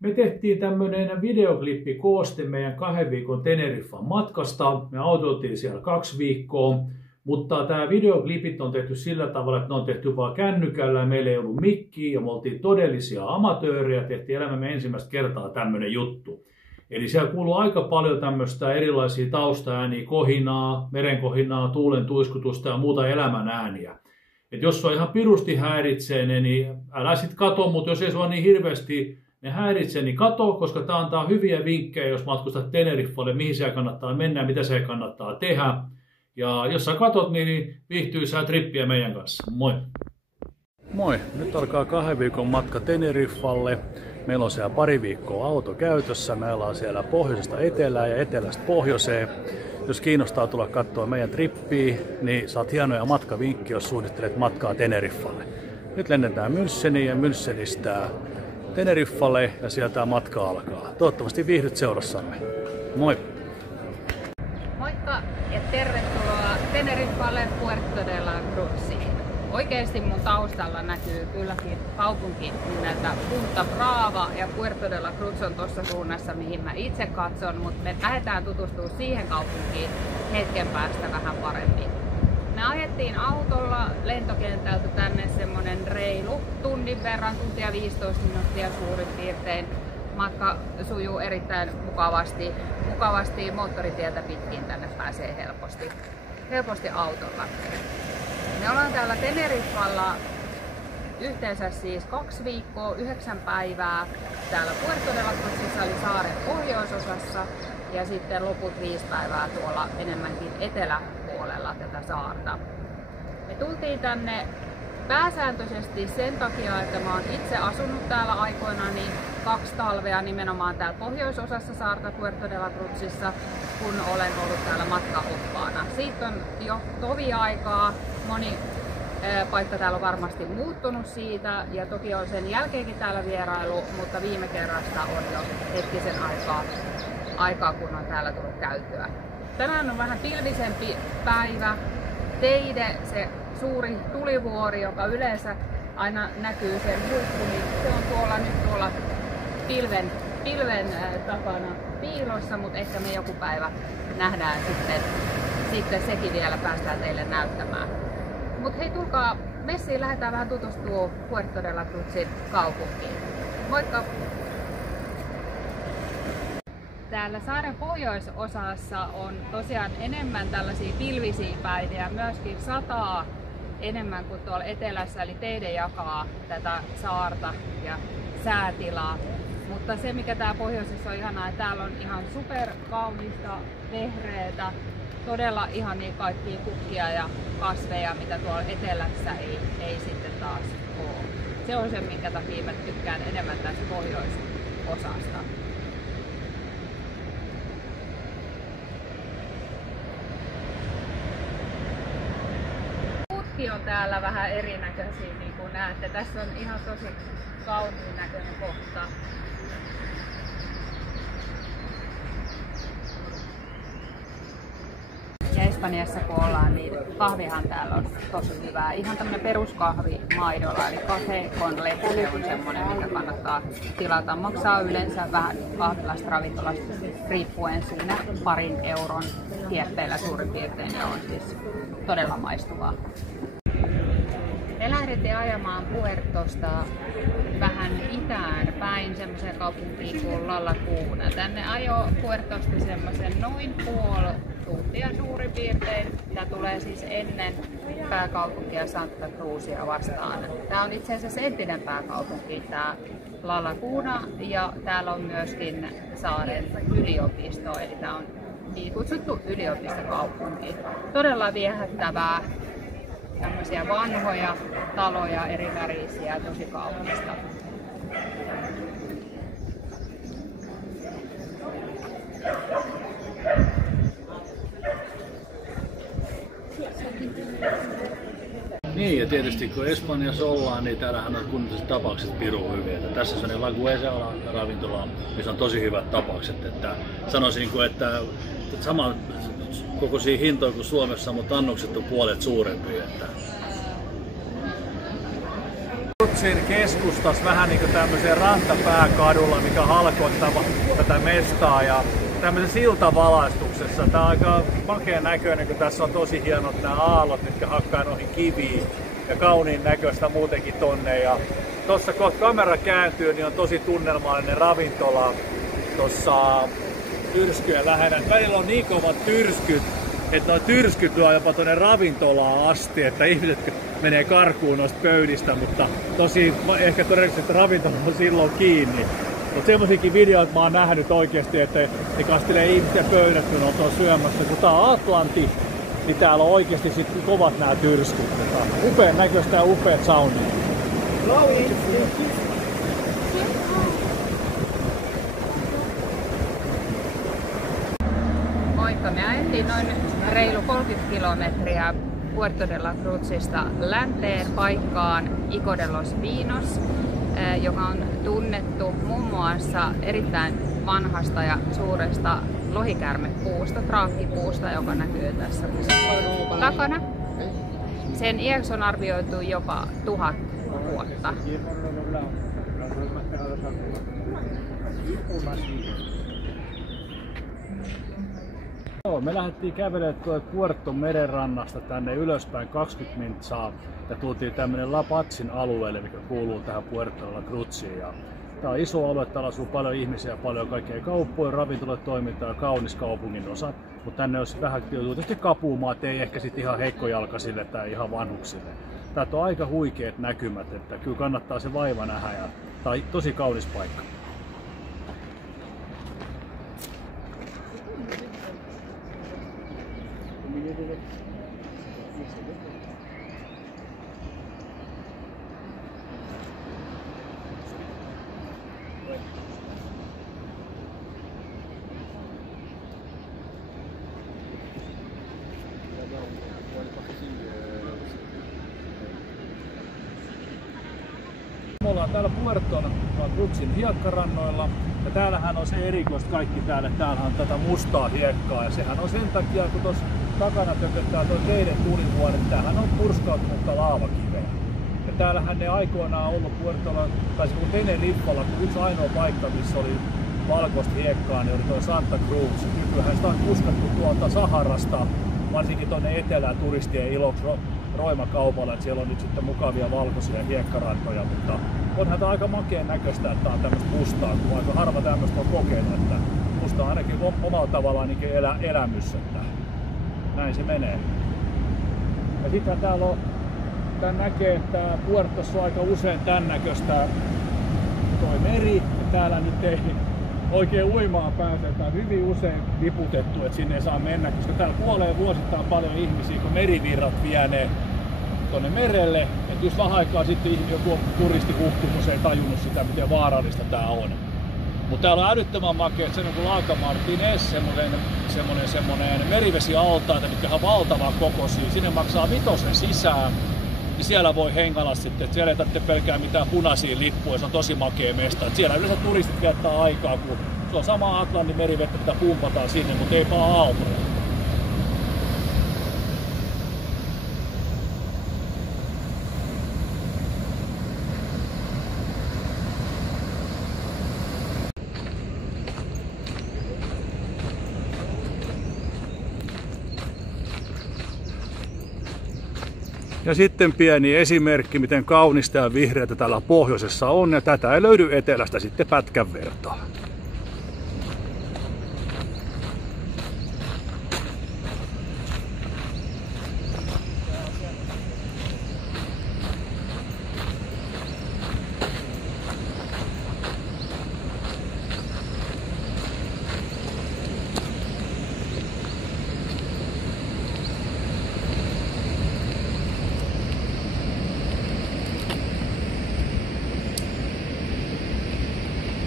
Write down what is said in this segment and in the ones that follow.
Me tehtiin tämmöinen videoklippi kooste meidän 2 viikon Teneriffan matkasta. Me autoiltiin siellä 2 viikkoa, mutta tämä videoklipit on tehty sillä tavalla, että ne on tehty vaan kännykällä ja meillä ei ollut mikkiä ja me oltiin todellisia amatöörejä. Tehtiin elämämme ensimmäistä kertaa tämmöinen juttu. Eli siellä kuuluu aika paljon tämmöistä erilaisia taustaääniä, kohinaa, merenkohinaa, tuulen tuiskutusta ja muuta elämän ääniä. Et jos sua ihan pirusti häiritsee ne, niin älä sit kato, mutta jos ei sua niin hirveästi ne häiritsee, niin kato, koska tää antaa hyviä vinkkejä, jos matkustat Teneriffalle, mihin siellä kannattaa mennä ja mitä siellä kannattaa tehdä. Ja jos sä katot, niin viihtyisää trippiä meidän kanssa. Moi! Moi! Nyt alkaa 2 viikon matka Teneriffalle. Meillä on siellä 2 viikkoa auto käytössä. Meillä on siellä pohjoisesta etelään ja etelästä pohjoiseen. Jos kiinnostaa tulla katsoa meidän trippiä, niin saat hienoja matkavinkkiä, jos suunnittelet matkaa Teneriffalle. Nyt lennetään Müncheniin ja Münchenistä Teneriffalle ja sieltä matka alkaa. Toivottavasti viihdyt seurassamme. Moi! Moikka ja tervetuloa Teneriffalle Puerto de la Cruziin. Oikeasti mun taustalla näkyy kylläkin kaupunki nimeltä Punta Brava ja Puerto de la Cruz on tuossa suunnassa, mihin mä itse katson, mutta me lähdetään tutustumaan siihen kaupunkiin hetken päästä vähän paremmin. Me ajettiin autolla lentokentältä tänne semmonen reilu tunnin verran, tuntia 15 minuuttia suurin piirtein. Matka sujuu erittäin mukavasti moottoritietä pitkin, tänne pääsee helposti autolla. Me ollaan täällä Teneriffalla yhteensä siis 2 viikkoa, 9 päivää. Täällä Puerto de la Cruzissa eli saaren pohjoisosassa ja sitten loput 5 päivää tuolla enemmänkin eteläpuolella tätä saarta. Me tultiin tänne pääsääntöisesti sen takia, että mä oon itse asunut täällä aikoinani 2 talvea nimenomaan täällä pohjoisosassa saarta Puerto de la Cruzissa, kun olen ollut täällä matkaoppaana. Siitä on jo tovi aikaa. Moni paikka täällä on varmasti muuttunut siitä ja toki on sen jälkeenkin täällä vierailu, mutta viime kerrasta on jo hetkisen aikaa kun on täällä tullut käytyä. Tänään on vähän pilvisempi päivä. Teide, se suuri tulivuori, joka yleensä aina näkyy sen huippu, niin se on tuolla pilven takana piilossa, mutta ehkä me joku päivä nähdään sitten sekin vielä päästään teille näyttämään. Mutta hei, tulkaa messiin, lähdetään vähän tutustumaan Puerto de la Cruzin kaupunkiin. Moikka! Täällä saaren pohjoisosassa on tosiaan enemmän tällaisia pilvisiä päiviä, myöskin sataa enemmän kuin tuolla etelässä, eli teide jakaa tätä saarta ja säätilaa. Mutta se mikä täällä pohjoisessa on ihanaa, että täällä on ihan super kaunista, vehreätä, todella ihan niin kaikkia kukkia ja kasveja, mitä tuolla etelässä ei sitten taas ole. Se on se, minkä takia mä tykkään enemmän tästä pohjoisosasta. Putki on täällä vähän erinäköisiä, niin kuin näette. Tässä on ihan tosi kauniin näköinen kohta. Ja Espanjassa kun ollaan, niin kahvihan täällä on tosi hyvää. Ihan tämmönen peruskahvi maidolla, eli café con leche on semmonen, mikä kannattaa tilata. Maksaa yleensä vähän kahvilasta ravintolasta riippuen siinä 2 euron kieppeillä suurin piirtein ja on siis todella maistuvaa. Me lähdettiin ajamaan Puertosta vähän itään päin semmoiseen kaupunkiin kuin La Laguna. Tänne ajo Puertosta semmoisen noin puoli tuntia suurin piirtein. Tämä tulee siis ennen pääkaupunkia Santa Cruzia vastaan. Tämä on itse asiassa entinen pääkaupunki, tämä La Laguna, ja täällä on myöskin saaren yliopisto, eli tämä on niin kutsuttu yliopistokaupunki. Todella viehättävää. Tämmöisiä vanhoja taloja, eri värisiä, tosi kaunista. Niin, ja tietysti kun Espanjassa ollaan, niin täällähän on kunnalliset tapaukset pirun hyviä. Tässä on sellainen Laguesa-ravintola, missä on tosi hyvät tapaukset. Että sanoisin, että sama kokoisia hintoja kuin Suomessa, mutta annokset on puolet suurempia. Cruzin keskustassa vähän niin kuin tämmöisen rantapääkadulla, mikä halkoittaa tätä mestaa ja tämmöisessä siltavalaistuksessa. Tää on aika makea näköinen, kun tässä on tosi hienot nämä aallot, mitkä hakkaa noihin kiviin ja kauniin näköistä muutenkin tonne. Ja tossa kohta kamera kääntyy, niin on tosi tunnelmallinen ravintola tossa tyrskyjen lähellä. Välillä on niin kovat tyrskyt, että nuo tyrskyt lyö jopa tuonne ravintolaan asti, että ihmiset menee karkuun noista pöydistä, mutta tosi ehkä todennäköisesti ravintola on silloin kiinni. Mutta semmosiakin videoita mä oon nähnyt oikeesti, että ne kastelee ihmisiä pöydät, kun on tuolla syömässä. Kun tää on Atlanti, niin täällä on oikeesti sit kovat nää tyrskyt. Upeen näköistä ja upeat saunat. Moikka, me ajettiin noin reilu 30 kilometriä Puerto de la Cruzista länteen paikkaan Ico de los Vinos, joka on tunnettu muun muassa erittäin vanhasta ja suuresta lohikäärmepuusta, traakkipuusta, joka näkyy tässä takana. Sen iäksi on arvioitu jopa 1000 vuotta. Me lähdettiin kävelemään Puerton merenrannasta tänne ylöspäin 20 mintsaa ja tultiin tämmönen La Pazin alueelle, mikä kuuluu tähän Puerto de la Cruziin. Tää on iso alue, täällä asuu paljon ihmisiä, paljon kaikkea kauppoja, ravintoloita, toimintaa, kaunis kaupungin osa. Mutta tänne olisi vähän tietysti kapuumaa, ettei ehkä sit ihan heikkojalkaisille tai ihan vanhuksille. Täältä on aika huikeat näkymät, että kyllä kannattaa se vaiva nähdä ja tää on tosi kaunis paikka. Me ollaan täällä Puerto de la Cruzin hiekkarannoilla ja täällähän on se erikoista kaikki täällä. Täällähän on tätä mustaa hiekkaa ja sehän on sen takia, kun tuossa takana tököttää tuo teidän tulivuori, tämähän on purskautunutta laavakiveä. Ja täällähän ne aikoinaan on ollut Puertolla, tai kun Teneriffalla, kun yksi ainoa paikka, missä oli valkoista hiekkaa, niin oli tuo Santa Cruz. Nykyään sitä on puskattu tuolta Saharasta, varsinkin tuonne etelään turistien iloksi Roima-kaupalla, että siellä on nyt sitten mukavia valkoisia hiekkarantoja, mutta onhan tämä aika makeen näköistä, että tämä on tämmöistä mustaa, kun aika harva tämmöistä on kokenut, että musta on ainakin omalla tavallaan elämys, että näin se menee. Ja sitten täällä on, tän näkee, että Puertossa on aika usein tän näköistä toi meri, ja täällä nyt ei oikein uimaan pääse, tää on hyvin usein liputettu, että sinne ei saa mennä, koska täällä kuolee vuosittain paljon ihmisiä, kun merivirrat vie ne tonne merelle. Et just vähän aikaa sitten joku turisti huhtuu, se ei tajunnut sitä, miten vaarallista tää on. Mutta täällä on älyttömän makea, se on kuin Laca Martínez, semmonen merivesialtaita, mitkä on valtavan kokoisia. Sinne maksaa 5 sisään. Niin siellä voi hengalla sitten, että siellä ei tarvitse pelkää mitään punaisia lippuja, se on tosi makea mesta. Et siellä yleensä turistit viettää aikaa, kun se on sama Atlantin merivettä, mitä pumpataan sinne, mutta ei vaan aaltoja. Ja sitten pieni esimerkki, miten kaunista ja vihreätä täällä pohjoisessa on, ja tätä ei löydy etelästä sitten pätkän vertaa.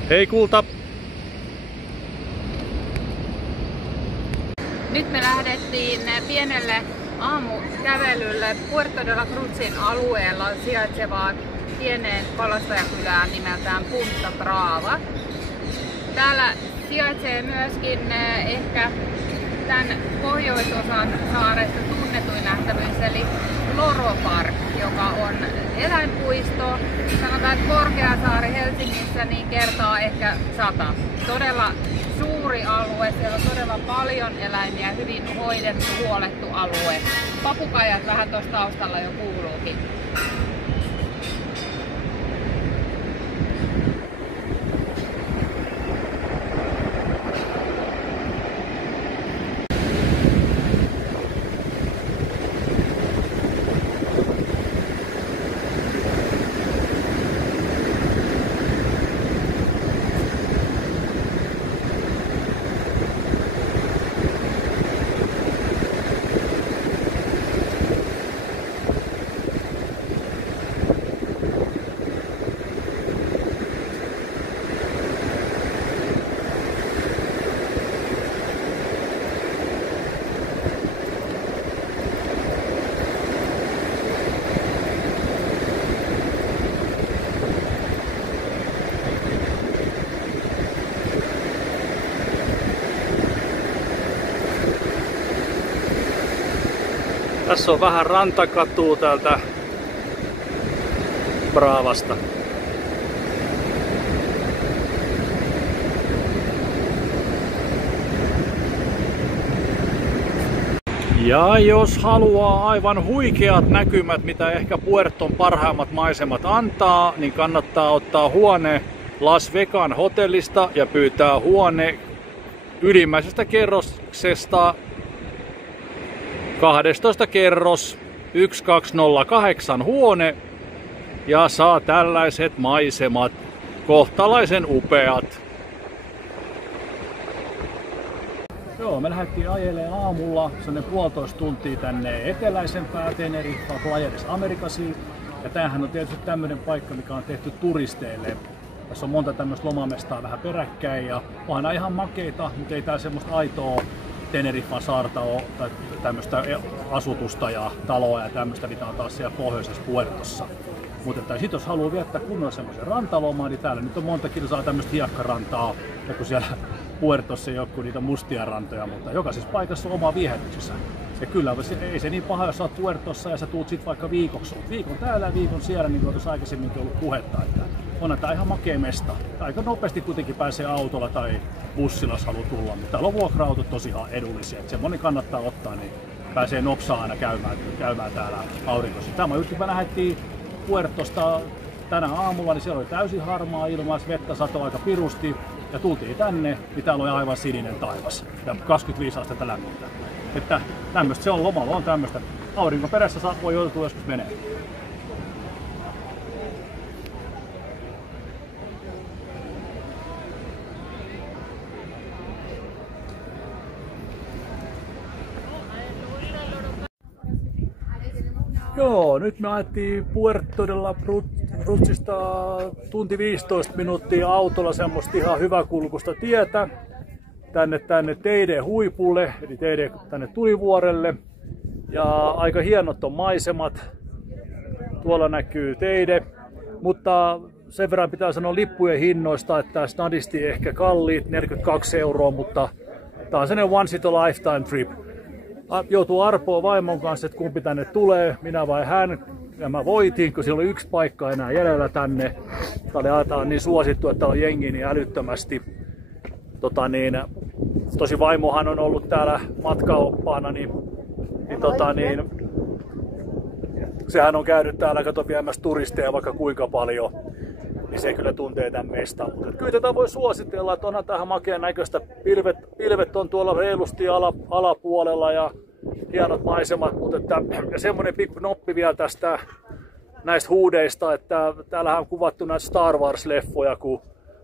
Hei kulta! Nyt me lähdettiin pienelle aamukävelylle Puerto de la Cruzin alueella sijaitsevaan pieneen kalastajakylään nimeltään Punta Brava. Täällä sijaitsee myöskin ehkä tämän pohjoisosan saaresta tunnetuin nähtävyys, eli Loro Park, joka on eläinpuisto. Sanotaan, että Korkeasaari Helsingissä niin kertaa ehkä 100. Todella suuri alue, siellä on todella paljon eläimiä, hyvin hoidettu, huolettu alue. Papukajat vähän tuossa taustalla jo kuuluukin. Tässä on vähän rantakatua täältä Bravasta. Ja jos haluaa aivan huikeat näkymät, mitä ehkä Puerton parhaimmat maisemat antaa, niin kannattaa ottaa huone Las Vegan hotellista ja pyytää huone ylimmäisestä kerroksesta 12 kerros 1208 huone ja saa tällaiset maisemat, kohtalaisen upeat. Joo, me lähdettiin ajelemaan aamulla sellainen 1,5 tuntia tänne eteläisempään Teneriffaan, Playa des Americasiin. Ja tämähän on tietysti tämmöinen paikka, mikä on tehty turisteille. Tässä on monta tämmöistä lomamestaa vähän peräkkäin ja onhan ihan makeita, mutta ei tää semmoista aitoa Teneriffan saarta ole, tai tämmöistä asutusta ja taloa ja tämmöistä, mitä on taas siellä pohjoisessa Puertossa. Mutta sit jos haluaa viettää kunnolla semmoisen rantalomaa, niin täällä nyt on monta kilsaa tämmöistä hiekkarantaa, ja kun siellä Puertossa ei ole kuin niitä mustia rantoja, mutta jokaisessa paikassa on oma viehätyksensä. Ja kyllä, ei se niin paha, jos sä oot Puertossa ja sä tuut sit vaikka viikoksi. Viikon täällä ja viikon siellä, niin kuin tuossa aikaisemminkin ollut puhetta, että onhan tää ihan makea mesta. Aika nopeasti kuitenkin pääsee autolla tai bussilla, jos haluaa tulla, mutta täällä on vuokra-autot tosi ihan edullisia. Että semmonen kannattaa ottaa, niin pääsee nopsaa aina käymään täällä aurinkossa. Tämä juttu me lähdettiin Puertosta tänä aamulla, niin siellä oli täysin harmaa ilma, vettä satoi aika pirusti. Ja tultiin tänne, niin täällä oli aivan sininen taivas ja 25 astetta lämmintä. Että tämmöistä se on, lomalla on tämmöistä. Aurinko perässä voi joutua joskus menee. Joo, nyt me ajettiin Puerto de la Brutsista tunti 15 minuuttia autolla semmoista ihan hyväkulkusta tietä tänne teiden huipulle, eli teiden tänne tulivuorelle. Ja aika hienot on maisemat. Tuolla näkyy teide, mutta sen verran pitää sanoa lippujen hinnoista, että snadisti ehkä kalliit, 42 €, mutta tää on sellainen once in a lifetime trip. Joutuu arpoon vaimon kanssa, että kumpi tänne tulee, minä vai hän. Ja mä voitin, kun siellä oli yksi paikka enää jäljellä tänne. Tää oli niin suosittu, että on jengi niin älyttömästi. Tosi vaimohan on ollut täällä matkaoppaana, niin sehän on käynyt täällä viemässä turisteja vaikka kuinka paljon. Niin se kyllä tuntee tämän mestan. Mutta kyllä tätä voi suositella, että onhan tähän makeen näköistä. Pilvet on tuolla reilusti alapuolella ja hienot maisemat. Ja semmonen pikku noppi vielä tästä näistä huudeista, että täällähän on kuvattu näitä Star Wars-leffoja, kun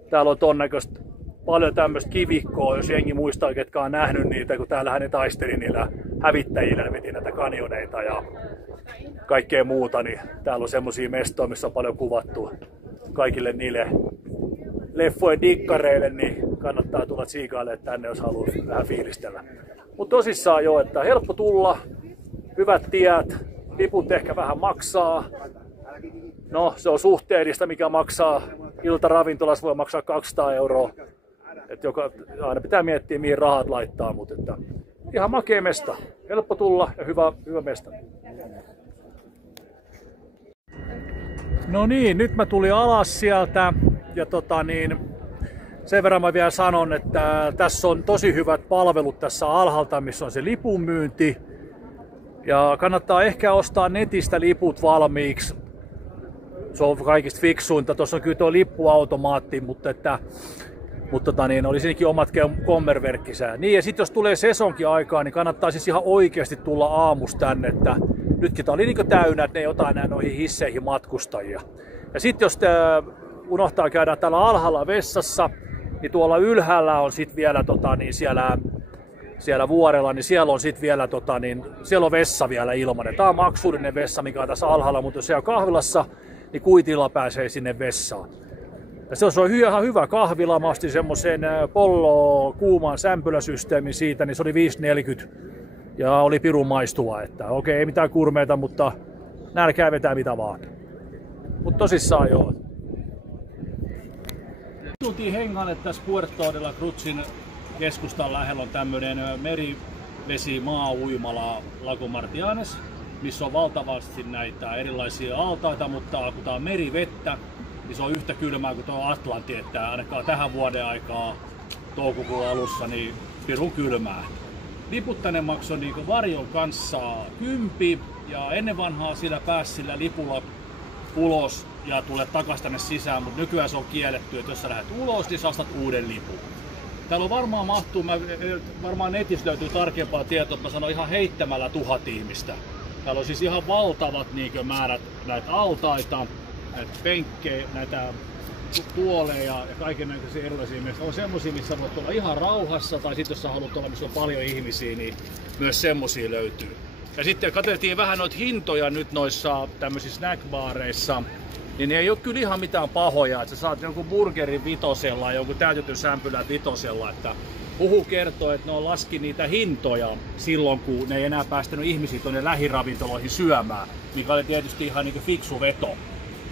täällä on ton näköistä paljon tämmöistä kivikkoa, jos jengi muistaa, ketkä on nähnyt niitä, kun täällähän ne taisteli niillä hävittäjillä, ne veti näitä kanjoneita ja kaikkea muuta, niin täällä on semmosia mestoja, missä on paljon kuvattu kaikille niille leffojen dikkareille, niin kannattaa tulla tsiikaille tänne, jos haluaa vähän fiilistellä. Mutta tosissaan jo, että helppo tulla, hyvät tiet, liput ehkä vähän maksaa. No, se on suhteellista, mikä maksaa. Iltaravintolassa voi maksaa 200 €. Aina pitää miettiä, mihin rahat laittaa, mutta ihan makea mesta. Helppo tulla ja hyvä mesta. No niin, nyt mä tulin alas sieltä ja sen verran mä vielä sanon, että tässä on tosi hyvät palvelut tässä alhaalta, missä on se lipunmyynti. Ja kannattaa ehkä ostaa netistä liput valmiiksi. Se on kaikista fiksuinta. Tuossa on kyllä tuo lippuautomaatti, mutta oli siinäkin omat kommerverkkisää. Niin, ja sitten jos tulee sesonkin aikaa, niin kannattaa siis ihan oikeasti tulla aamusta tänne, että nytkin tää oli niin täynnä, että ne ei ota enää noihin hisseihin matkustajia. Ja sitten jos unohtaa käydä täällä alhaalla vessassa, niin tuolla ylhäällä on sitten vielä siellä vuorella, niin siellä on sitten vielä siellä on vessa vielä ilmanen. Tää on maksullinen vessa, mikä on tässä alhaalla, mutta jos siellä kahvilassa, niin kuitilla pääsee sinne vessaan. Ja se on ihan hyvä kahvila. Mä ostin semmosen Pollo kuumaan sämpyläsysteemin siitä, niin se oli 5,40 ja oli pirun maistuva. Että okei, ei mitään kurmeita, mutta nälkää vetää mitä vaan. Mutta tosissaan joo. Tultiin hengalle tässä Puerto de la Cruzin keskustan lähellä on tämmönen merivesi maa-uimala Lago Martianes, missä on valtavasti näitä erilaisia altaita, mutta kun tää on merivettä, niin se on yhtä kylmää kuin tuo Atlantti, että ainakaan tähän vuoden aikaa toukokuun alussa niin pirun kylmää. Liput tänne maksoi niin varjon kanssa 10 ja ennen vanhaa sillä pääsi sillä lipulla ulos ja tulet takaisin tänne sisään, mutta nykyään se on kielletty, että jos sä lähdet ulos, niin sä ostat uuden lipun. Täällä on varmaan netistä löytyy tarkempaa tietoa, että mä sanon ihan heittämällä 1000 ihmistä. Täällä on siis ihan valtavat määrät näitä altaita, näitä penkkejä, näitä tuoleja ja kaikennäköisiä erilaisia mielestä. On semmosia, missä voit olla ihan rauhassa, tai sitten jos sä haluat olla, missä on paljon ihmisiä, niin myös semmosia löytyy. Ja sitten katsottiin vähän noita hintoja nyt noissa tämmöisissä snackbaareissa, niin ne ei ole kyllä ihan mitään pahoja, että sä saat jonkun burgerin 5 ja jonkun täytetyn sämpylän 5, että Huhu kertoo, että ne on laski niitä hintoja silloin, kun ne ei enää päästänyt ihmisiä tuonne lähiravintoloihin syömään, mikä oli tietysti ihan niin kuin fiksu veto.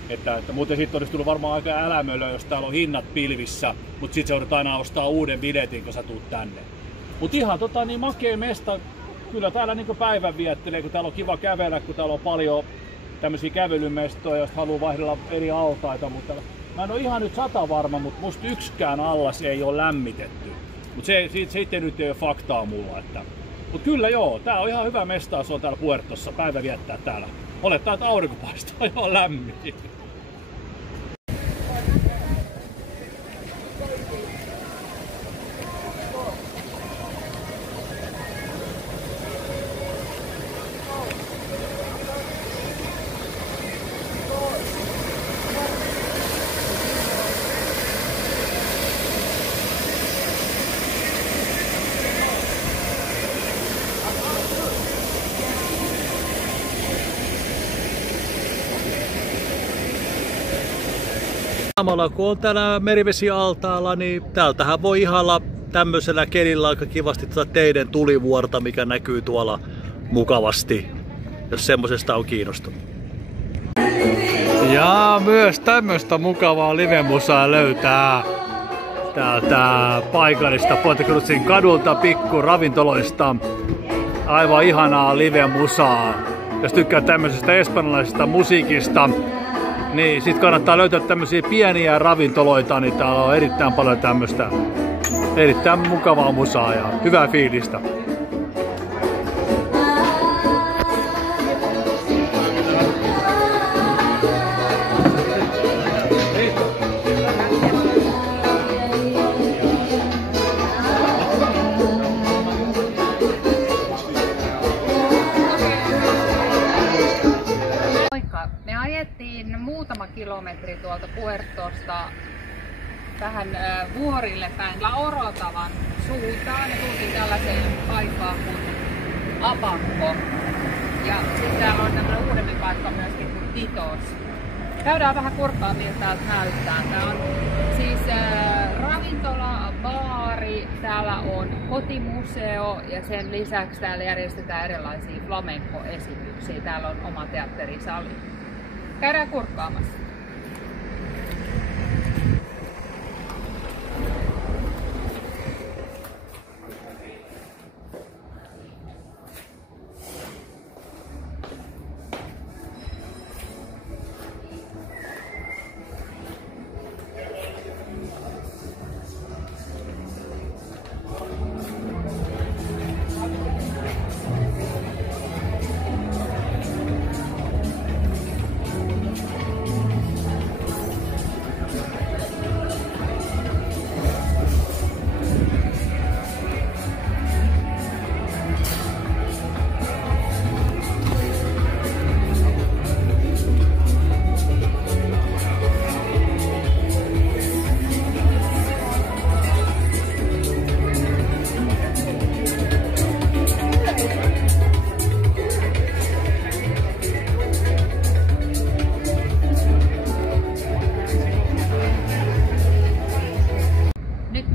Että muuten sitten olisi tullut varmaan aika älämölö, jos täällä on hinnat pilvissä, mutta sitten se joudut aina ostaa uuden biletin, kun sä tuut tänne. Mutta ihan makea mesta, kyllä täällä niin päivän viettelee, kun täällä on kiva kävellä, kun täällä on paljon tämmöisiä kävelymestoja, joista haluaa vaihdella eri altaita, mutta mä en ole ihan nyt 100 varma, mutta musta yksikään allas ei ole lämmitetty. Mutta se itse nyt ei ole faktaa mulla. Mutta kyllä joo, tää on ihan hyvä mesta, se on täällä Puertossa, päivä viettää täällä. Olettaa, että aurinko paistaa jo lämmin. Samalla kun on täällä merivesialtaalla, niin täältähän voi ihailla tämmöisellä kelillä aika kivasti teiden tulivuorta, mikä näkyy tuolla mukavasti, jos semmosesta on kiinnostunut. Ja myös tämmöistä mukavaa livemusaa löytää täältä paikallista Puerto Cruzin kadulta, pikkuravintoloista. Aivan ihanaa livemusaa. Jos tykkää tämmöisestä espanjalaisesta musiikista, niin sit kannattaa löytää tämmöisiä pieniä ravintoloita, niin täällä on erittäin paljon tämmöistä erittäin mukavaa musaa ja hyvää fiilistä. Muutama kilometri tuolta Puertosta tähän vuorille päin La Orotavan suuntaan. Me tultiin tällaiseen paikkaan kuin Abaco. Ja sitten täällä on tämmöinen uudempi paikka myöskin kuin Titos. Käydään vähän kurkkaa, miltä täältä näyttää. Tää on siis ravintola, baari, täällä on kotimuseo ja sen lisäksi täällä järjestetään erilaisia flamenco-esityksiä. Täällä on oma teatterisali. Käydään kurkkaamassa.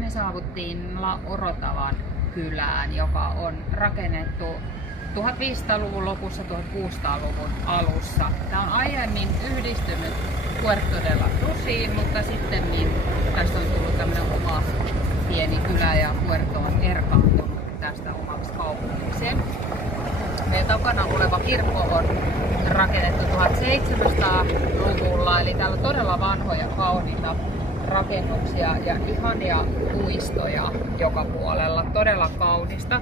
me saavuttiin La Orotavan kylään, joka on rakennettu 1500-luvun lopussa, 1600-luvun alussa. Tämä on aiemmin yhdistynyt Puerto de la Cruziin, mutta sitten niin tästä on tullut tämmöinen oma pieni kylä ja Puerto on erkaantunut tästä omaksi kaupungikseen. Meidän takana oleva kirkko on rakennettu 1700-luvulla, eli täällä on todella vanhoja kauniita rakennuksia ja ihania puistoja joka puolella, todella kaunista.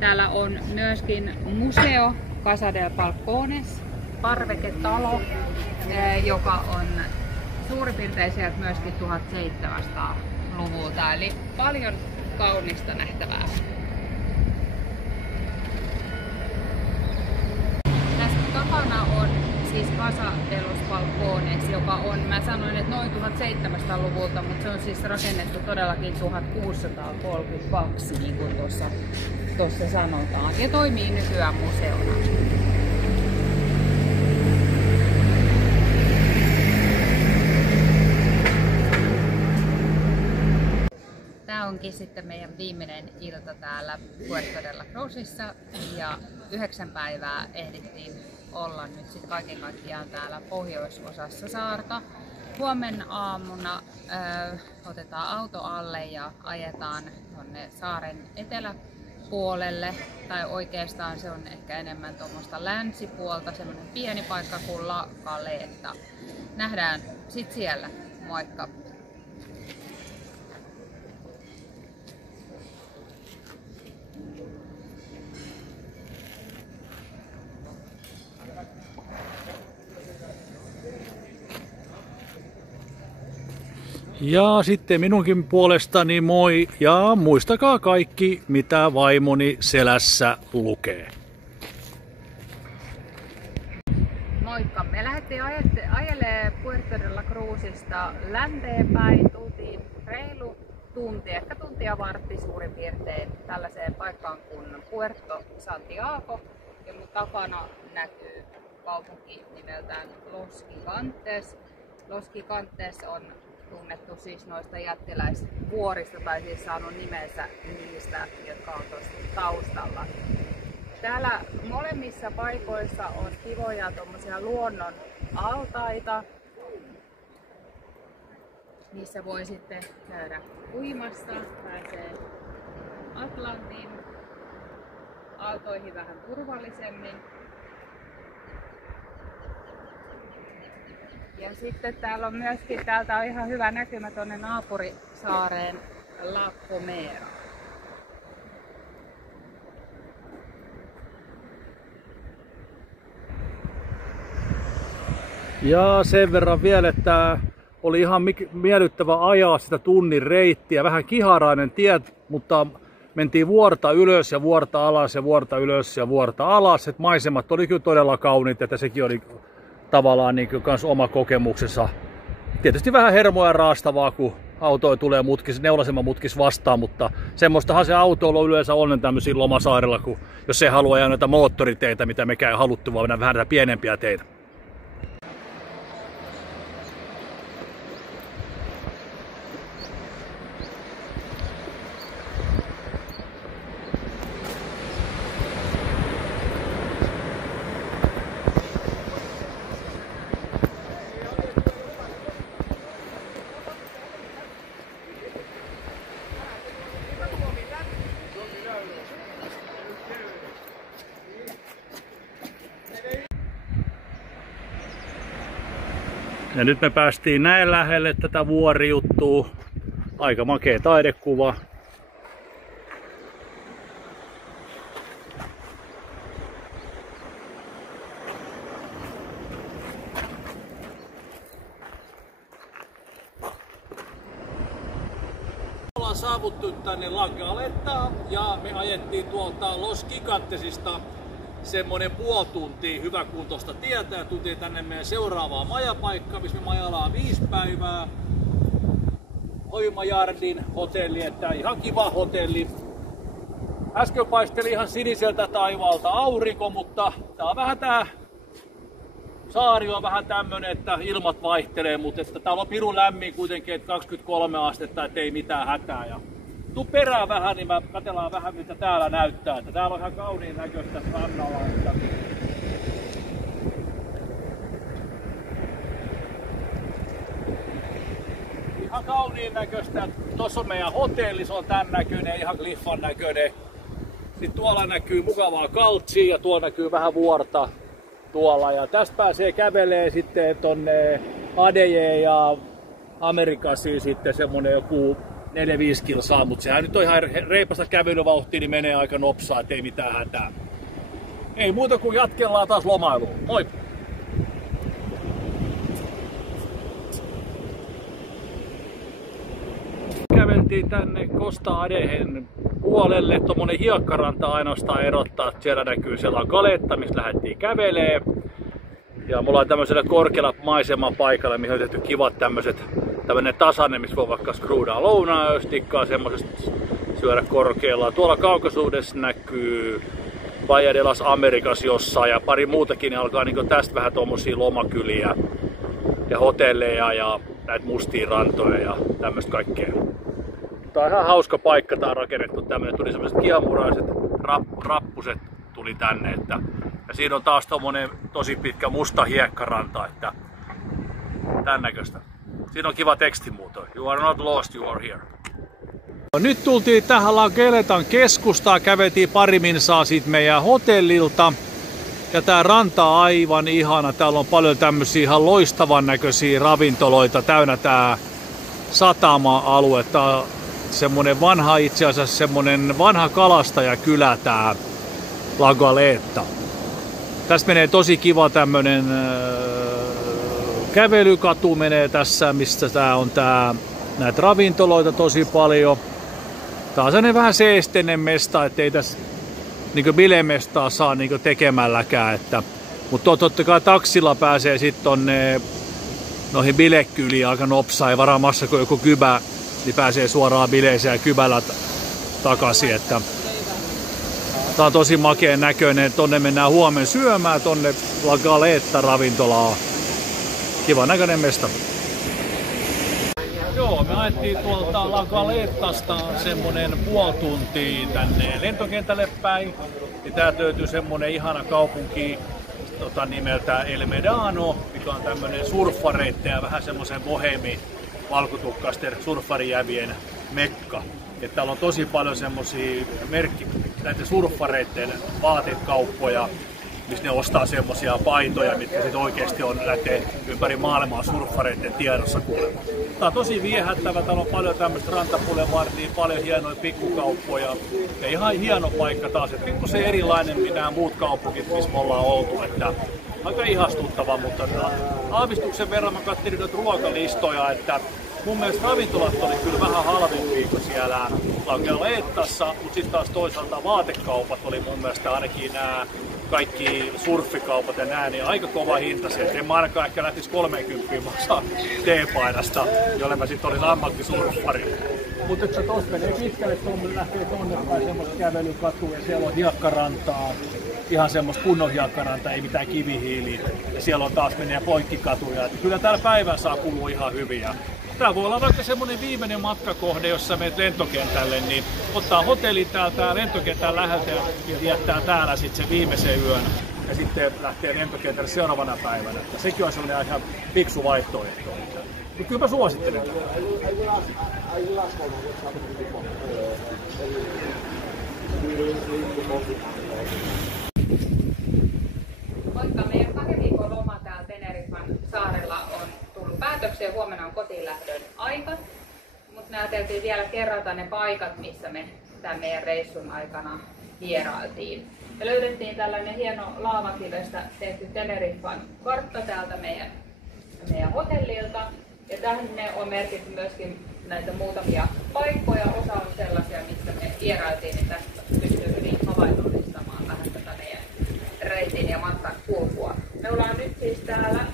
Täällä on myöskin museo Casa del Balcones, parveketalo, joka on suurin piirtein sieltä myöskin 1700-luvulta, eli paljon kaunista nähtävää. Tässä takana on siis Casa de los Balcones, joka on, mä sanoin, että noin 1700-luvulta, mutta se on siis rakennettu todellakin 1632, niin kuin tuossa sanotaan, ja toimii nykyään museona. Tämä onkin sitten meidän viimeinen ilta täällä Puerto de la Cruzissa, ja 9 päivää ehdittiin olla nyt sitten kaiken kaikkiaan täällä pohjoisosassa saarta. Huomenna aamuna otetaan auto alle ja ajetaan tuonne saaren eteläpuolelle, tai oikeastaan se on ehkä enemmän tuommoista länsipuolta, semmoinen pieni paikka kuin La Caleta. Nähdään sitten siellä, moikka! Ja sitten minunkin puolestani moi, ja muistakaa kaikki, mitä vaimoni selässä lukee. Moikka! Me lähdettiin ajelemaan Puerto de la Cruzista länteenpäin. Tultiin reilu tunti, ehkä tuntia vartti suurin piirtein tällaiseen paikkaan kuin Puerto Santiago. Ja mun takana näkyy kaupunki nimeltään Los Gigantes. Los Gigantes on tunnettu siis noista jättiläisvuorista, tai siis saanut nimensä niistä, jotka on tuossa taustalla. Täällä molemmissa paikoissa on kivoja tommosia luonnon altaita, missä voi sitten käydä uimassa, pääsee Atlantin aaltoihin vähän turvallisemmin. Ja sitten täällä on myöskin, täältä on ihan hyvä näkymä tuonne naapurisaareen La Gomera. Ja sen verran vielä, että oli ihan miellyttävä ajaa sitä tunnin reittiä. Vähän kiharainen tie, mutta mentiin vuorta ylös ja vuorta alas ja vuorta ylös ja vuorta alas. Et maisemat oli kyllä todella kauniit, että sekin oli tavallaan niin kuin kans oma kokemuksensa. Tietysti vähän hermoja raastavaa, kun autoja tulee neulasemman mutkis vastaan, mutta semmoistahan se autoilu yleensä on tämmöisillä lomasaarilla, kun jos ei halua ajaa näitä moottoriteitä, mitä mekään haluttu, vaan vähän näitä pienempiä teitä. Ja nyt me päästiin näin lähelle tätä vuorijuttua. Aika makea taidekuva. Ollaan saavuttu tänne La Caletaan ja me ajettiin tuolta Los Gigantesista semmonen puoli tuntia hyväkuntoista tietä ja tultiin tänne meidän seuraavaan majapaikkaan, missä me majallaan 5 päivää. Oimajardin hotelli, että ihan kiva hotelli. Äsken paisteli ihan siniseltä taivaalta aurinko, mutta tää on vähän tää saari on vähän tämmönen, että ilmat vaihtelee, mutta että täällä on pirun lämmin kuitenkin, että 23 astetta, ettei mitään hätää. Ja tuu perään vähän, niin mä katsellaan vähän mitä täällä näyttää. Että täällä on ihan kauniin näköistä rannalla. Että ihan kauniin näköistä. Tuossa on meidän hotelli, se on tän näköinen, ihan kliffan näköinen. Sitten tuolla näkyy mukavaa kaltsia ja tuolla näkyy vähän vuorta tuolla. Ja tästä pääsee kävelee sitten tonne Adeje ja Amerikasiin sitten semmonen joku 4-5 kilsaa, mutta sehän nyt on ihan reipasta kävelyvauhtia, niin menee aika nopsaa, ettei mitään hätää. Ei muuta kuin jatkellaan taas lomailuun. Moi! Käveltiin tänne Costa Adehen puolelle. Tuommoinen hiekkaranta ainoastaan erottaa. Siellä näkyy siellä Caleta, missä lähdettiin kävelee. Ja mulla on tämmöisellä korkealla maisemapaikalla, mihin on tehty kivat tämmönen tasainen, missä voi vaikka skruudaa lounaa, jos tikkaa semmosesta syödä korkealla. Tuolla kaukaisuudessa näkyy Valle de las Americas jossain ja pari muutakin, niin alkaa niin tästä vähän tommosia lomakyliä ja hotelleja ja näitä mustia rantoja ja tämmöistä kaikkea. Tää on ihan hauska paikka, tää on rakennettu tämmönen, tuli semmoiset kiamuraiset rappuset tuli tänne, että ja siinä on taas tommonen tosi pitkä musta hiekkaranta, että tän näköistä. Siinä on kiva tekstimuoto. You are not lost, you are here. Nyt tultiin tähän La Caletan keskustaan, käveltiin pari minsaa siitä meidän hotellilta. Ja tää ranta on aivan ihana. Täällä on paljon tämmösiä ihan loistavan näköisiä ravintoloita. Täynnä tää satama-alue. Tää on semmonen vanha, itse asiassa semmonen vanha kalastajakylä tää La Caleta. Tästä menee tosi kiva tämmönen kävelykatu menee tässä, mistä tää on näitä ravintoloita tosi paljon. Tää on sellainen vähän seesteinen mesta, ettei tässä niinku bilemestaa saa niinku tekemälläkään. Mutta totta kai taksilla pääsee sitten tonne noihin bilekyliin aika nopsaa ja varamassa kun joku kybä, niin pääsee suoraan bileeseen ja kybəllä takaisin. Että tää on tosi makeen näköinen. Tonne mennään huomenna syömään tonne La Caleta ravintolaan. Kiva näköinen mesta. Joo, me ajettiin tuolta La Caletasta semmonen puoli tuntia tänne lentokentälle päin. Ja täältä löytyy semmonen ihana kaupunki nimeltä El Médano, mikä on tämmönen surffareitten ja vähän semmosen bohemi valkotukkaisten surffarijävien mekka. Et täällä on tosi paljon semmosia näiden surffareitten vaatekauppoja, missä ne ostaa semmosia paitoja, mitkä sit oikeesti on lähtee ympäri maailmaa surffareitten tiedossa kuulemma. Tää on tosi viehättävä, täällä on paljon tämmöistä rantapulevardia, paljon hienoja pikkukauppoja ja ihan hieno paikka taas. Et pikkusen erilainen kuin nämä muut kaupungit, missä me ollaan oltu. Että aika ihastuttava, mutta aavistuksen verran mä katselin noita ruokalistoja, että mun mielestä ravintolat oli kyllä vähän halvempia kuin siellä La Caletassa, mutta sitten taas toisaalta vaatekaupat oli mun mielestä ainakin nämä kaikki surfikaupat ja nää, niin aika kova hintaisia. En mä ainakaan ehkä lähtisi 30 maksaa teepaidasta, jolle mä sit olis ammattisurffari. Mutta että se tossa menee pitkälle, lähtee tonne päin semmoista kävelykatua ja siellä on hiekkarantaa. Ihan semmoista kunnon hiekkarantaa, ei mitään kivihiiliä. Ja siellä on taas menee poikkikatuja. Et kyllä täällä päivän saa kulua ihan hyvin. Tää voi olla vaikka semmonen viimeinen matkakohde, jos sä menet lentokentälle, niin ottaa hotelli täältä lentokentän läheltä ja viettää täällä sitten sen viimeisen yön. Ja sitten lähtee lentokentälle seuraavana päivänä. Ja sekin on semmonen ihan fiksu vaihtoehto. Mutta kyllä mä suosittelen. Vaikka meidän 2 viikon loma täällä Teneriffan saarella on tullut päätökseen, huomenna on kotiinlähdön aika, mutta me ajateltiin vielä kerrata ne paikat, missä me tämän meidän reissun aikana vierailtiin. Me löydettiin tällainen hieno laavakivestä tehty Teneriffan kartta täältä meidän hotellilta. Ja tänne on merkitty myöskin näitä muutamia paikkoja. Osa on sellaisia, missä me vierailtiin, niin tästä pystyy hyvin havainnollistamaan vähän tätä meidän reitin ja matkan kulkua. Me ollaan nyt siis täällä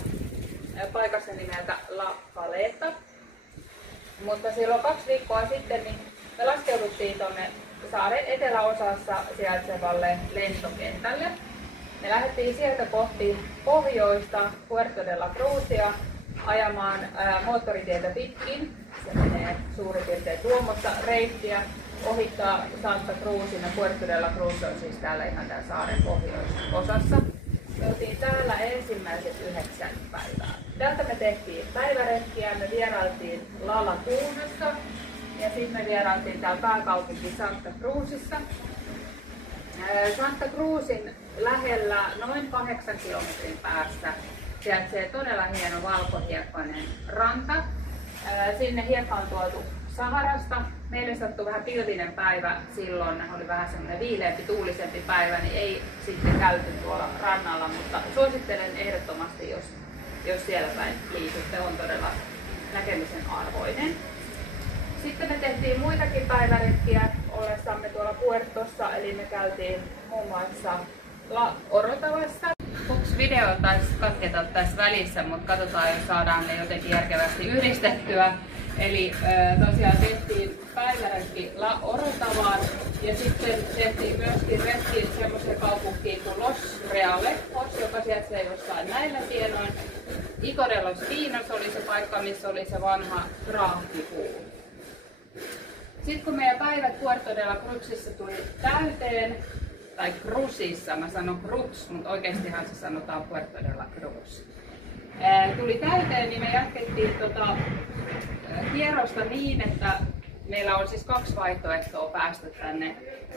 paikassa nimeltä La Caleta. Mutta silloin 2 viikkoa sitten niin me laskeuduttiin tuonne saaren eteläosassa sijaitsevalle lentokentälle. Me lähdettiin sieltä kohti pohjoista Puerto de la Cruzia ajamaan moottoritietä pitkin. Se menee suurin piirtein tuommoista reittiä, ohittaa Santa Cruzin ja Puerto de la Cruz on siis täällä ihan tämän saaren pohjoisosassa. Me oltiin täällä ensimmäiset 9 päivää. Täältä me tehtiin päiväretkiä, me vierailtiin La Lagunassa ja sitten me vierailtiin täällä pääkaupunki Santa Cruzissa. Santa Cruzin lähellä noin 8 kilometrin päässä sijaitsee todella hieno valkohiekkainen ranta. Sinne hiekka on tuotu Saharasta. Meille sattui vähän pilvinen päivä silloin, oli vähän semmoinen viileämpi, tuulisempi päivä, niin ei sitten käyty tuolla rannalla, mutta suosittelen ehdottomasti, jos siellä päin liitytte, on todella näkemisen arvoinen. Sitten me tehtiin muitakin päiväretkiä ollessamme tuolla Puertossa, eli me käytiin muun muassa La Orotavassa. Video taisi katketa tässä välissä, mutta katsotaan, jos saadaan ne jotenkin järkevästi yhdistettyä. Eli tosiaan tehtiin päiväretki La Orotavaan ja sitten tehtiin myöskin retki semmoiseen kaupunkiin kuin Los Realejos, joka sijaitsee jossain näillä tienoin. Ico de los Pinos oli se paikka, missä oli se vanha kraahtipuu. Sitten kun meidän päivät Puerto de la Cruzissa tuli täyteen, tai Cruzissa, mä sanon Cruz, mutta oikeastihan se sanotaan Puerto de la Cruz. Tuli täyteen, niin me jatkettiin kierrosta niin, että meillä on siis 2 vaihtoehtoa päästä tänne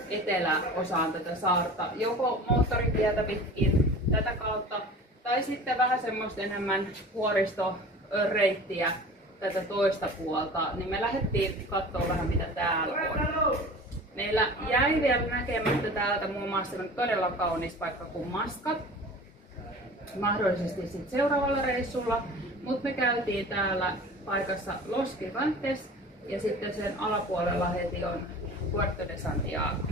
eteläosaan tätä saarta. Joko moottoritietä pitkin tätä kautta, tai sitten vähän semmoista enemmän vuoristoreittiä tätä toista puolta. Niin me lähdettiin katsoa vähän mitä täällä on. Meillä jäi vielä näkemättä täältä muun muassa todella kaunis paikka kuin Mascat. Mahdollisesti sitten seuraavalla reissulla, mutta me käytiin täällä paikassa Los Gigantes ja sitten sen alapuolella heti on Puerto de Santiago.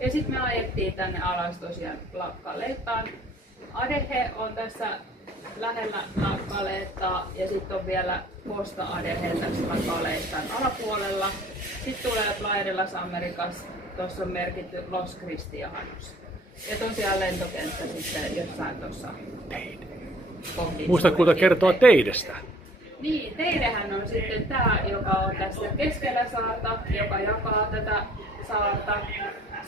Ja sitten me ajettiin tänne alas tosiaan La Caletaan. Adeje on tässä lähellä La Caletaa ja sitten on vielä Costa Adeje tässä La Caletan alapuolella. Sitten tulee Playa de las Americas, tuossa on merkitty Los Cristianos. Ja tosiaan lentokenttä sitten jossain tuossa kohdissa. Muista kuinka kertoa teidestä. Niin, teidehän on sitten tämä, joka on tässä keskellä saarta, joka jakaa tätä saarta.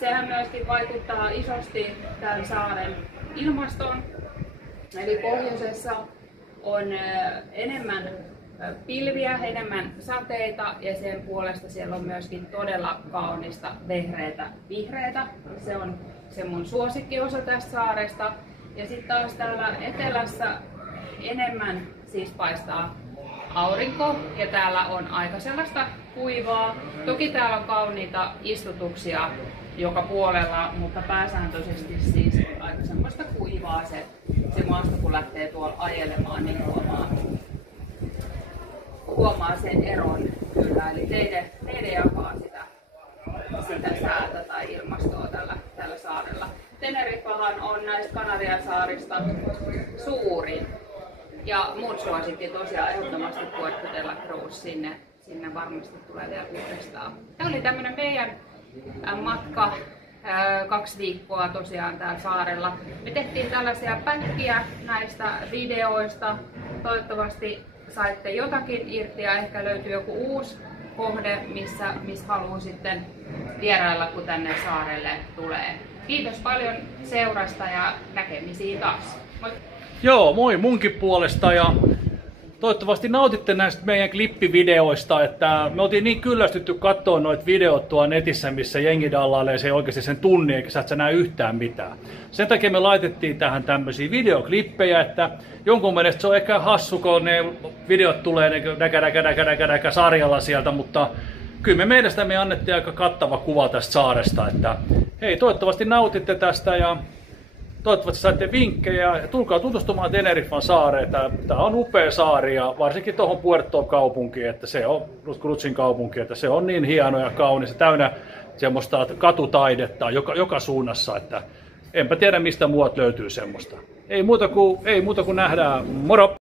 Sehän myöskin vaikuttaa isosti tämän saaren ilmastoon. Eli pohjoisessa on enemmän pilviä, enemmän sateita ja sen puolesta siellä on myöskin todella kaunista vihreätä. Se on se mun suosikkiosa tästä saaresta. Ja sitten taas täällä etelässä enemmän siis paistaa aurinko ja täällä on aika sellaista kuivaa. Toki täällä on kauniita istutuksia joka puolella, mutta pääsääntöisesti siis aika semmoista kuivaa se maasto kun lähtee tuolla ajelemaan, niin huomaa sen eron kyllä. Eli teide jakaa sitä säätä tai ilmastoa tällä saarella. Teneriffahan on näistä Kanarian saarista suurin. Ja muut suosikki tosiaan ehdottomasti Puerto de la Cruz, sinne varmasti tulee vielä uudestaan. Tämä oli tämmöinen meidän matka 2 viikkoa tosiaan täällä saarella. Me tehtiin tällaisia pätkiä näistä videoista. Toivottavasti saitte jotakin irti ja ehkä löytyy joku uusi kohde, missä haluaa sitten vierailla, kun tänne saarelle tulee. Kiitos paljon seurasta ja näkemisiin taas. Moi! Joo, moi munkin puolesta ja toivottavasti nautitte näistä meidän klippivideoista, että me oltiin niin kyllästytty katsoa noita videot tuolla netissä, missä jengi dallailee se oikeasti sen tunnin, eikä sä näe yhtään mitään. Sen takia me laitettiin tähän tämmöisiä videoklippejä, että jonkun mielestä se on ehkä hassu, kun ne videot tulee näkä sarjalla sieltä, mutta kyllä me annettiin aika kattava kuva tästä saaresta, että hei, toivottavasti nautitte tästä ja toivottavasti saitte vinkkejä ja tulkaa tutustumaan Teneriffan saareen. Tämä on upea saari ja varsinkin tuohon Puertoon kaupunkiin, että se on Cruzin kaupunki, että se on niin hieno ja kaunis ja täynnä semmoista katutaidetta joka suunnassa, että enpä tiedä mistä muuat löytyy semmoista. Ei muuta kuin nähdään. Moro!